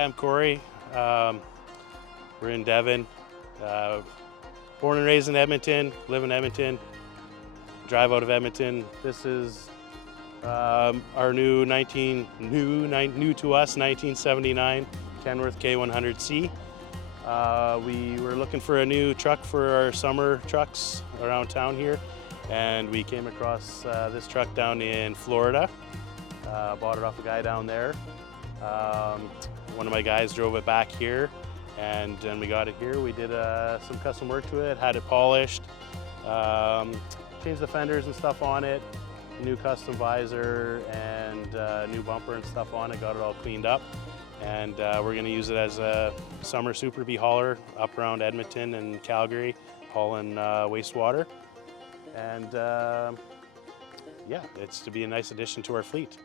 Hi, I'm Cory. We're in Devon. Born and raised in Edmonton, live in Edmonton, drive out of Edmonton. This is our new to us 1979 Kenworth K100C. We were looking for a new truck for our summer trucks around town here, and we came across this truck down in Florida. Bought it off a guy down there. One of my guys drove it back here, and then we got it here. We did some custom work to it, had it polished, changed the fenders and stuff on it, new custom visor and new bumper and stuff on it, got it all cleaned up. And we're going to use it as a summer Super B hauler up around Edmonton and Calgary, hauling wastewater. And yeah, it's to be a nice addition to our fleet.